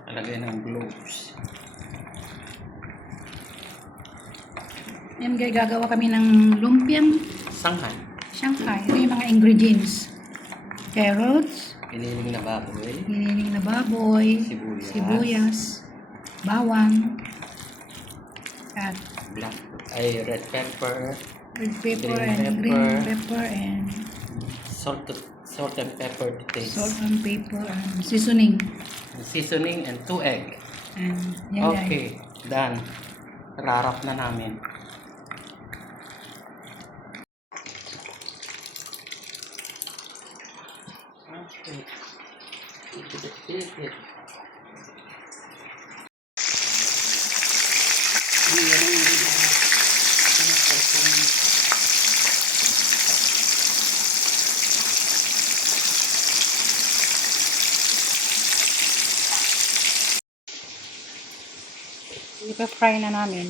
Nakalagay ng gloves. Yan guys, gagawa kami ng lumpiang Shanghai. Shanghai. Ito yung mga ingredients. Carrots, Piniling na baboy. giniling na baboy, sibuyas, bawang, at Black. Ay, red pepper. red pepper Green and green pepper and Salt and pepper to taste. salt and pepper and seasoning. Seasoning and 2 egg. And yan guys. Okay, done. Rarap na namin. Okay. Ipa-fry na namin.